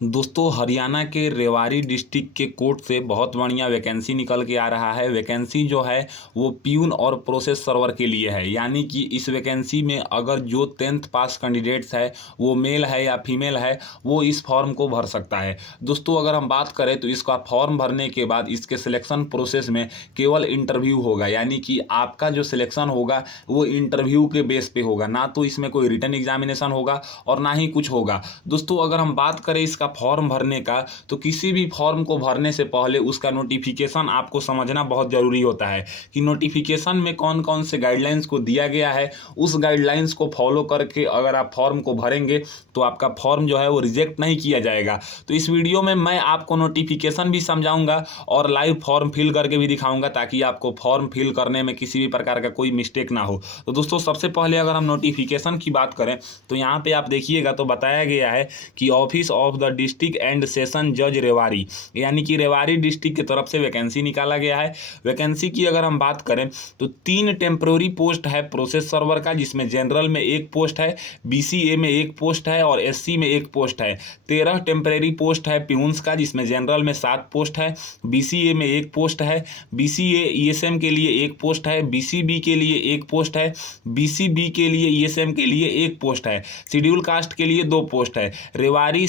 दोस्तों हरियाणा के रेवाड़ी डिस्ट्रिक्ट के कोर्ट से बहुत बढ़िया वैकेंसी निकल के आ रहा है। वैकेंसी जो है वो प्यून और प्रोसेस सर्वर के लिए है। यानी कि इस वैकेंसी में अगर जो 10th पास कैंडिडेट्स है वो मेल है या फीमेल है वो इस फॉर्म को भर सकता है। दोस्तों अगर हम बात करें तो इसका फॉर्म भरने के बाद इसके सिलेक्शन प्रोसेस में केवल इंटरव्यू होगा। यानी कि आपका जो सिलेक्शन होगा वो इंटरव्यू के बेस पे होगा, ना तो इसमें कोई रिटन एग्जामिनेशन होगा और ना ही कुछ होगा। दोस्तों अगर हम बात करें इसका फॉर्म भरने का, तो किसी भी फॉर्म को भरने से पहले उसका नोटिफिकेशन आपको समझना बहुत जरूरी होता है कि नोटिफिकेशन में कौन कौन से गाइडलाइंस को दिया गया है। उस गाइडलाइंस को फॉलो करके अगर आप फॉर्म को भरेंगे तो आपका फॉर्म जो है वो रिजेक्ट नहीं किया जाएगा। तो इस वीडियो में मैं आपको नोटिफिकेशन भी समझाऊंगा और लाइव फॉर्म फिल करके भी दिखाऊंगा ताकि आपको फॉर्म फिल करने में किसी भी प्रकार का कोई मिस्टेक ना हो। तो दोस्तों सबसे पहले अगर हम नोटिफिकेशन की बात करें तो यहाँ पे आप देखिएगा तो बताया गया है कि office of the district and session जज रेवाड़ी, यानी कि रेवाड़ी डिस्ट्रिक्ट की तरफ से वैकेंसी निकाला गया है। वैकेंसी की अगर हम बात करें तो 3 टेम्प्रोरी पोस्ट है प्रोसेस सर्वर का, जिसमें जनरल में 1 पोस्ट है, बीसीए में 1 पोस्ट है और एससी में 1 पोस्ट है। 13 टेम्परेरी पोस्ट है प्यून्स का, जिसमें जनरल में 7 पोस्ट है, बीसीए में 1 पोस्ट है, बीसीए ईएसएम के लिए 1 पोस्ट है, बीसीबी के लिए 1 पोस्ट है, बीसीबी के लिए ईएसएम के लिए 1 पोस्ट है, शेड्यूल कास्ट के लिए 2 पोस्ट है। रेवाड़ी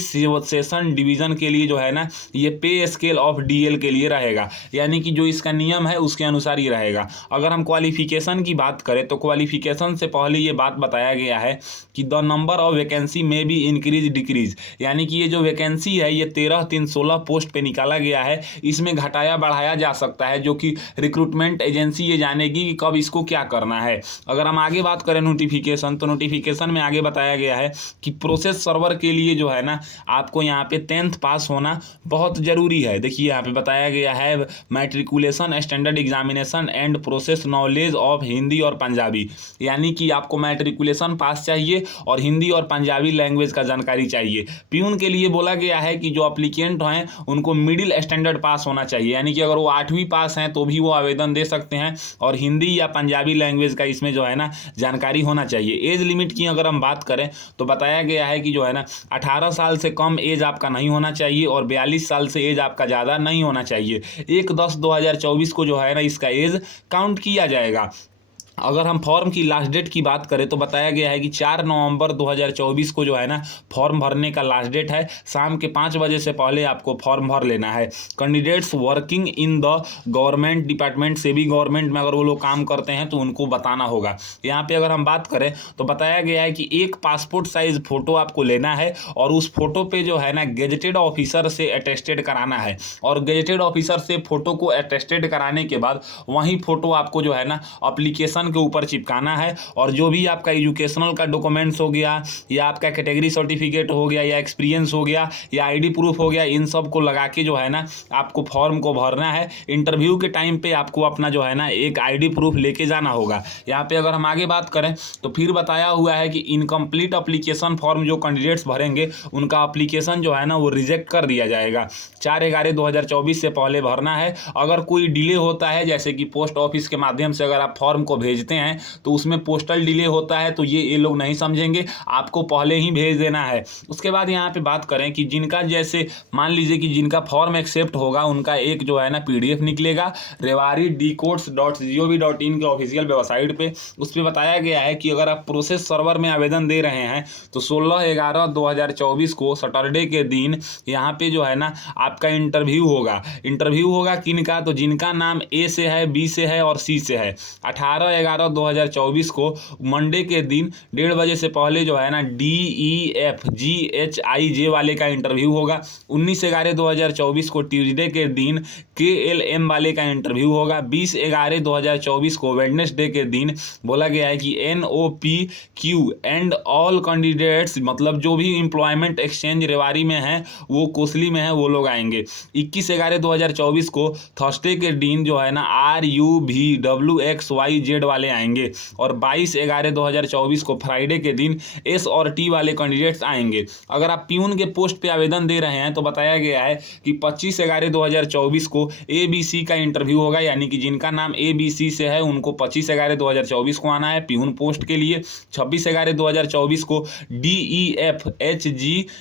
सेशन डिवीजन के लिए जो है ना ये पे स्केल ऑफ डीएल के लिए रहेगा, यानी कि जो इसका नियम है उसके अनुसार ही रहेगा। अगर हम क्वालिफिकेशन की बात करें तो क्वालिफिकेशन से पहले ये बात बताया गया है कि द नंबर ऑफ वैकेंसी में भी इंक्रीज डिक्रीज, यानी कि ये जो वैकेंसी है ये 13-3-16 पोस्ट पे निकाला गया है। इसमें घटाया बढ़ाया जा सकता है, जो कि रिक्रूटमेंट एजेंसी ये जानेगी कि कब इसको क्या करना है। अगर हम आगे बात करें नोटिफिकेशन, तो नोटिफिकेशन में आगे बताया गया है कि प्रोसेस सर्वर के लिए जो है ना आपको यहाँ पे 10th पास होना बहुत ज़रूरी है। देखिए यहाँ पे बताया गया है matriculation standard examination and process knowledge of Hindi और पंजाबी, यानी कि आपको मैट्रिकुलेशन पास चाहिए और हिंदी और पंजाबी लैंग्वेज का जानकारी चाहिए। प्यून के लिए बोला गया है कि जो अप्लीकेंट हैं उनको मिडिल स्टैंडर्ड पास होना चाहिए, यानी कि अगर वो 8वीं पास हैं तो भी वो आवेदन दे सकते हैं और हिंदी या पंजाबी लैंग्वेज का इसमें जो है ना जानकारी होना चाहिए। एज लिमिट की अगर हम बात करें तो बताया गया है कि जो है ना 18 साल से कम एज आपका नहीं होना चाहिए और 42 साल से एज आपका ज़्यादा नहीं होना चाहिए। 1/10/2024 को जो है ना इसका एज काउंट किया जाएगा। अगर हम फॉर्म की लास्ट डेट की बात करें तो बताया गया है कि 4 नवंबर 2024 को जो है ना फॉर्म भरने का लास्ट डेट है। शाम के 5 बजे से पहले आपको फॉर्म भर लेना है। Candidates working in the government department से भी गवर्नमेंट में अगर वो लोग काम करते हैं तो उनको बताना होगा। यहाँ पे अगर हम बात करें तो बताया गया है कि एक पासपोर्ट साइज फ़ोटो आपको लेना है और उस फोटो पे जो है ना गेजेटेड ऑफिसर से अटेस्टेड कराना है और गेजेटेड ऑफिसर से फोटो को अटेस्टेड कराने के बाद वही फोटो आपको जो है ना अप्लीकेशन के ऊपर चिपकाना है। और जो भी आपका एजुकेशनल का डॉक्यूमेंट्स हो गया या आपका कैटेगरी सर्टिफिकेट हो गया या एक्सपीरियंस हो गया या आईडी प्रूफ हो गया, इन सब को लगा के जो है ना आपको फॉर्म को भरना है। इंटरव्यू के टाइम पे आपको अपना जो है ना एक आईडी प्रूफ लेके जाना होगा। यहाँ पे अगर हम आगे बात करें तो फिर बताया हुआ है कि इनकम्प्लीट अप्लीकेशन फॉर्म जो कैंडिडेट्स भरेंगे उनका अप्लीकेशन जो है ना वो रिजेक्ट कर दिया जाएगा। 4/11/2024 से पहले भरना है। अगर कोई डिले होता है, जैसे कि पोस्ट ऑफिस के माध्यम से अगर आप फॉर्म को भेजते हैं तो उसमें पोस्टल डिले होता है, तो ये लोग नहीं समझेंगे, आपको पहले ही भेज देना है। उसके बाद यहाँ पे बात करें कि जिनका जैसे मान लीजिए कि जिनका फॉर्म एक्सेप्ट होगा उनका एक जो है ना पीडीएफ निकलेगा रेवाड़ी DCourts.gov.in के ऑफिशियल वेबसाइट पे। उस पर बताया गया है कि अगर आप प्रोसेस सर्वर में आवेदन दे रहे हैं तो 16/11/2024 को सैटरडे के दिन यहाँ पे जो है ना आपका इंटरव्यू होगा किन का, तो जिनका नाम ए से है, बी से है और सी से है। 18/11/2024 को मंडे के दिन 1:30 बजे से पहले जो है ना DEFGHIJ वाले का इंटरव्यू होगा। 19/11/2024 को ट्यूसडे के दिन KLM वाले का इंटरव्यू होगा। 20/11/2024 को वेडनेसडे के दिन बोला गया है कि NOPQ एंड ऑल कैंडिडेट्स, मतलब जो भी एम्प्लॉयमेंट एक्सचेंज रेवाड़ी में है वो कोसली में है वो लोग आएंगे। 21/11/2024 को थर्सडे के दिन जो है ना RUVWXYZ वाले आएंगे और 22/11/2024 को फ्राइडे के दिन एस और टी वाले कैंडिडेट्स आएंगे। अगर आप प्यून के पोस्ट पे आवेदन दे रहे हैं तो बताया गया है कि 25/11/2024 को ABC का इंटरव्यू होगा, यानी कि जिनका नाम ABC से है उनको 25/11/2024 को आना है प्यून पोस्ट के लिए। 26/11/2024 को DEFHGIJ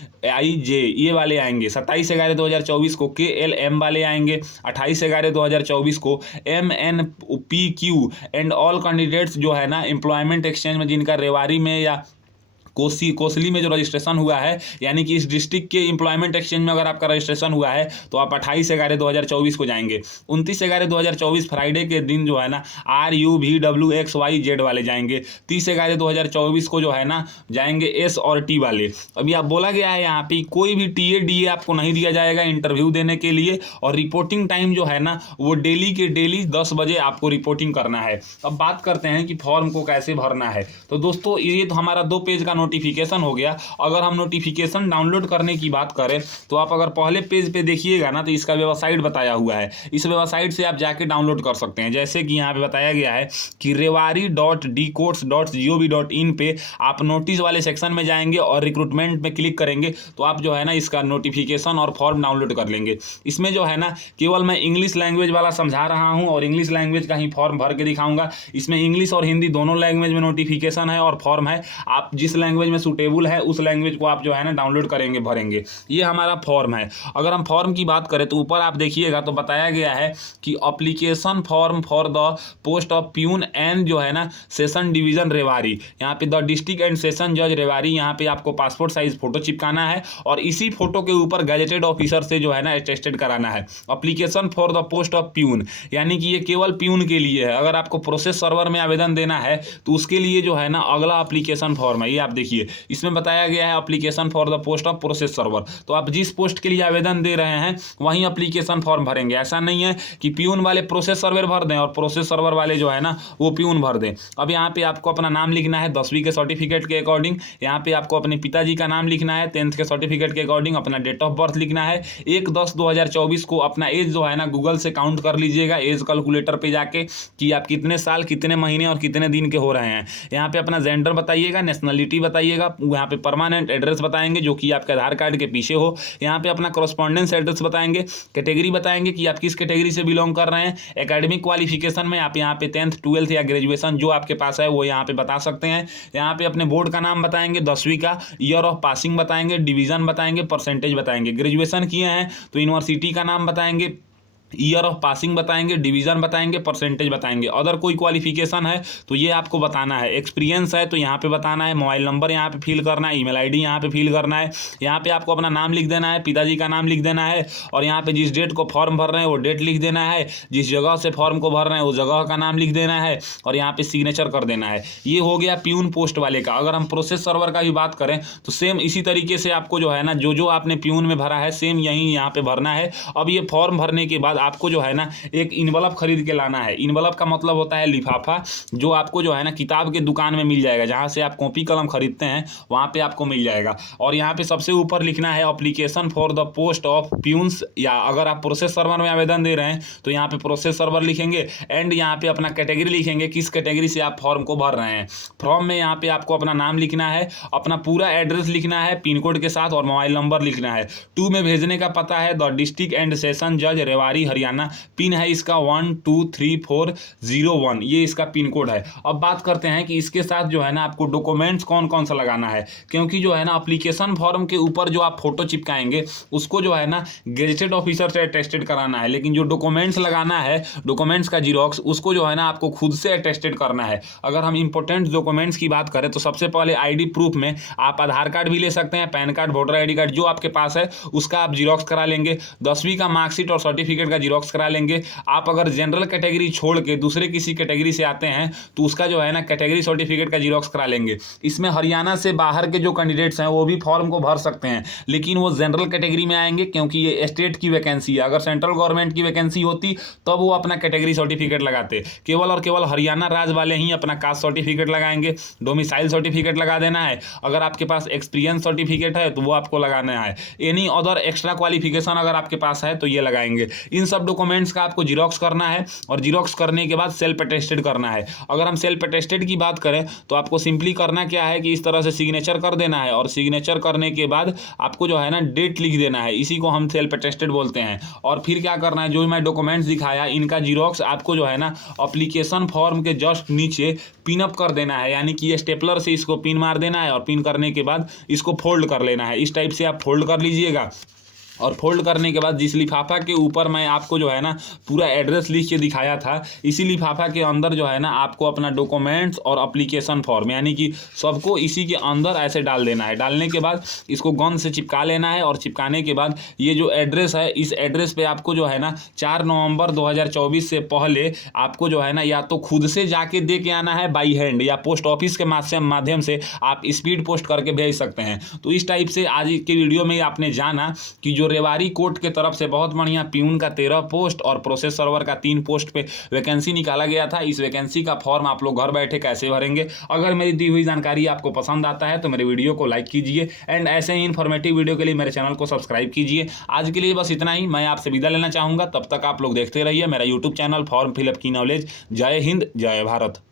ये वाले आएंगे। 27/11/2024 को KLM वाले आएंगे। 28/11/2024 को MNPQ एंड ऑल कैंडिडेट्स जो है ना एम्प्लॉयमेंट एक्सचेंज में जिनका रेवाड़ी में या कोसली में जो रजिस्ट्रेशन हुआ है, यानी कि इस डिस्ट्रिक्ट के एम्प्लॉयमेंट एक्सचेंज में अगर आपका रजिस्ट्रेशन हुआ है तो आप 28/11/2024 को जाएंगे। 29/11/2024 फ्राइडे के दिन जो है ना RUVWXYZ वाले जाएंगे। 30/11/2024 को जो है ना जाएंगे S और T वाले। अभी आप बोला गया है यहाँ पे कोई भी TA DA आपको नहीं दिया जाएगा इंटरव्यू देने के लिए, और रिपोर्टिंग टाइम जो है ना वो डेली के डेली 10 बजे आपको रिपोर्टिंग करना है। अब बात करते हैं कि फॉर्म को कैसे भरना है। तो दोस्तों ये तो हमारा 2 पेज का नोटिफिकेशन हो गया। अगर हम नोटिफिकेशन डाउनलोड करने की बात करें तो आप अगर पहले पेज पे देखिएगा ना तो इसका वेबसाइट बताया हुआ है। इस वेबसाइट से आप जाके डाउनलोड कर सकते हैं। जैसे कि यहाँ पे बताया गया है कि rewari.dcourts.gov.in पे आप नोटिस वाले सेक्शन में जाएंगे और रिक्रूटमेंट में क्लिक करेंगे तो आप जो है ना इसका नोटिफिकेशन और फॉर्म डाउनलोड कर लेंगे। इसमें जो है ना केवल मैं इंग्लिश लैंग्वेज वाला समझा रहा हूँ और इंग्लिश लैंग्वेज का ही फॉर्म भर के दिखाऊंगा। इसमें इंग्लिश और हिंदी दोनों लैंग्वेज में नोटिफिकेशन है और फॉर्म है। आप जिस लैंग्वेज में सूटेबल है उस लैंग्वेज को आप जो है ना डाउनलोड करेंगे, भरेंगे। ये हमारा फॉर्म है। अगर हम फॉर्म की बात करें तो ऊपर आप देखिएगा तो बताया गया है कि application form for the post of peon and जो है ना सेशन डिवीजन रेवाड़ी, यहाँ पे द डिस्ट्रिक्ट एंड सेशन जज रेवाड़ी, यहाँ पे आपको पासपोर्ट साइज फोटो चिपकाना है और इसी फोटो के ऊपर गैजेटेड ऑफिसर से जो है ना अटेस्टेड कराना है। Application for the post of peon, यानी कि ये केवल प्यून के लिए है। अगर आपको प्रोसेस सर्वर में आवेदन देना है तो उसके लिए जो है ना अगला एप्लीकेशन फॉर्म है। ये आप देखिए इसमें बताया गया है application for the post of process server. तो आप जिस पोस्ट के लिए आवेदन दे रहे हैं वहीं एप्लीकेशन फॉर्म भरेंगे। ऐसा नहीं है कि प्यून वाले प्रोसेस सर्वर भर दें और प्रोसेस सर्वर वाले जो है ना वो प्यून भर दें। अब यहाँ पे आपको अपना नाम लिखना है 10वीं के सर्टिफिकेट के अकॉर्डिंग। यहाँ पे आपको अपने पिताजी का नाम लिखना है 10th के सर्टिफिकेट के अकॉर्डिंग। अपना डेट ऑफ बर्थ लिखना है 1/10/2024 को। अपना एज जो है ना गूगल से काउंट कर लीजिएगा एज कैलकुलेटर पे जाके कि आप कितने साल, कितने महीने और कितने दिन के हो रहे हैं। यहाँ पे अपना जेंडर बताइएगा, नेशनलिटी बताइएगा, यहाँ पे परमानेंट एड्रेस बताएंगे जो कि आपके आधार कार्ड के पीछे हो। यहाँ पे अपना कॉरेस्पॉन्डेंस एड्रेस बताएंगे, कैटेगरी बताएंगे कि आप किस कैटेगरी से बिलोंग कर रहे हैं। एकेडमिक क्वालिफिकेशन में आप यहाँ पे 10th 12th या ग्रेजुएशन जो आपके पास है वो यहाँ पे बता सकते हैं। यहाँ पे अपने बोर्ड का नाम बताएंगे, 10वीं का, ईयर ऑफ पासिंग बताएंगे, डिवीजन बताएंगे, परसेंटेज बताएंगे। ग्रेजुएशन किए हैं तो यूनिवर्सिटी का नाम बताएंगे, ईयर ऑफ पासिंग बताएंगे, डिवीजन बताएंगे, परसेंटेज बताएंगे। अदर कोई क्वालिफिकेशन है तो ये आपको बताना है। एक्सपीरियंस है तो यहाँ पे बताना है। मोबाइल नंबर यहाँ पे फिल करना है, ईमेल आईडी यहाँ पे फिल करना है। यहाँ पे आपको अपना नाम लिख देना है, पिताजी का नाम लिख देना है और यहाँ पे जिस डेट को फॉर्म भर रहे हैं वो डेट लिख देना है। जिस जगह से फॉर्म को भर रहे हैं वो जगह का नाम लिख देना है और यहाँ पे सिग्नेचर कर देना है। ये हो गया प्यून पोस्ट वाले का। अगर हम प्रोसेस सर्वर का भी बात करें तो सेम इसी तरीके से आपको जो है ना जो आपने प्यून में भरा है सेम यहीं यहाँ पे भरना है। अब ये फॉर्म भरने के बाद आपको जो है ना एक इनवलप खरीद के लाना है। इनवलप का मतलब होता है लिफाफा, जो आपको जो है ना किताब के दुकान में मिल जाएगा, जहां से आप कॉपी कलम खरीदते हैं वहां पे आपको मिल जाएगा। और यहाँ पे सबसे ऊपर लिखना है application for the post of peons, या अगर आप प्रोसेस सर्वर में आवेदन दे रहे हैं तो यहाँ पे प्रोसेस सर्वर लिखेंगे एंड यहाँ पे अपना कैटेगरी लिखेंगे, किस कैटेगरी से आप फॉर्म को भर रहे हैं। फॉर्म में यहाँ पे आपको अपना नाम लिखना है, अपना पूरा एड्रेस लिखना है पिन कोड के साथ और मोबाइल नंबर लिखना है। 2 में भेजने का पता है द डिस्ट्रिक्ट एंड सेशन जज रेवाड़ी हरियाणा। पिन है इसका 123401, ये इसका पिन कोड है। अब बात करते हैं कि इसके साथ जो है ना आपको डॉक्यूमेंट्स कौन कौन सा लगाना है, क्योंकि जो है ना एप्लीकेशन फॉर्म के ऊपर जो आप फोटो चिपकाएंगे उसको जो है ना गेजेटेड ऑफिसर से अटेस्टेड कराना है, लेकिन जो डॉक्यूमेंट्स लगाना है, डॉक्यूमेंट्स का जीरोक्स, उसको जो है ना आपको खुद से अटेस्टेड करना है। अगर हम इंपॉर्टेंट डॉक्यूमेंट्स की बात करें तो सबसे पहले आईडी प्रूफ में आप आधार कार्ड भी ले सकते हैं, pan card, voter ID card जो आपके पास है उसका आप जीरोक्स करा लेंगे। 10वीं का मार्कशीट और सर्टिफिकेट का जीरोक्स करा लेंगे। आप अगर जनरल कैटेगरी छोड़ के दूसरे किसी कैटेगरी से आते हैं तो उसका जो है ना कैटेगरी सर्टिफिकेट का जीरोक्स करा लेंगे। इसमें हरियाणा से बाहर के जो कैंडिडेट्स हैं वो भी फॉर्म को भर सकते हैं, लेकिन वो जनरल कैटेगरी में आएंगे क्योंकि ये स्टेट की वैकेंसी है। अगर सेंट्रल गवर्नमेंट की वैकेंसी होती तब वो अपना कैटेगरी सर्टिफिकेट लगाते। केवल और केवल हरियाणा राज्य वाले ही अपना कास्ट सर्टिफिकेट लगाएंगे। डोमिसाइल सर्टिफिकेट लगा देना है। अगर आपके पास एक्सपीरियंस सर्टिफिकेट है तो वो आपको लगाना है। एनी अदर एक्स्ट्रा क्वालिफिकेशन अगर आपके पास है तो ये लगाएंगे। इन इन सब डॉक्यूमेंट्स का आपको जीरोक्स करना है और जीरोक्स करने के बाद सेल्फ अटेस्टेड करना है। अगर हम सेल्फ अटेस्टेड की बात करें तो आपको सिंपली करना क्या है कि इस तरह से सिग्नेचर कर देना है और सिग्नेचर करने के बाद आपको जो है ना डेट लिख देना है, इसी को हम सेल्फ अटेस्टेड बोलते हैं। और फिर क्या करना है, जो मैं डॉक्यूमेंट्स दिखाया इनका जीरोक्स आपको जो है ना एप्लीकेशन फॉर्म के जस्ट नीचे पिन अप कर देना है, यानी कि स्टेपलर से इसको पिन मार देना है और पिन करने के बाद इसको फोल्ड कर लेना है। इस टाइप से आप फोल्ड कर लीजिएगा और फोल्ड करने के बाद जिस लिफाफा के ऊपर मैं आपको जो है ना पूरा एड्रेस लिख के दिखाया था, इसी लिफाफा के अंदर जो है ना आपको अपना डॉक्यूमेंट्स और एप्लीकेशन फॉर्म यानी कि सबको इसी के अंदर ऐसे डाल देना है। डालने के बाद इसको गन से चिपका लेना है और चिपकाने के बाद ये जो एड्रेस है इस एड्रेस पे आपको जो है ना 4 नवंबर 2024 से पहले आपको जो है ना या तो खुद से जाके दे के आना है बाई हैंड, या पोस्ट ऑफिस के माध्यम से आप स्पीड पोस्ट करके भेज सकते हैं। तो इस टाइप से आज के वीडियो में आपने जाना कि जो रेवाड़ी कोर्ट के तरफ से बहुत बढ़िया प्यून का 13 पोस्ट और प्रोसेस सर्वर का 3 पोस्ट पे वैकेंसी निकाला गया था। इस वैकेंसी का फॉर्म आप लोग घर बैठे कैसे भरेंगे। अगर मेरी दी हुई जानकारी आपको पसंद आता है तो मेरे वीडियो को लाइक कीजिए एंड ऐसे ही इन्फॉर्मेटिव वीडियो के लिए मेरे चैनल को सब्सक्राइब कीजिए। आज के लिए बस इतना ही, मैं आपसे विदा लेना चाहूँगा। तब तक आप लोग देखते रहिए मेरा यूट्यूब चैनल फॉर्म फिलअप की नॉलेज। जय हिंद, जय भारत।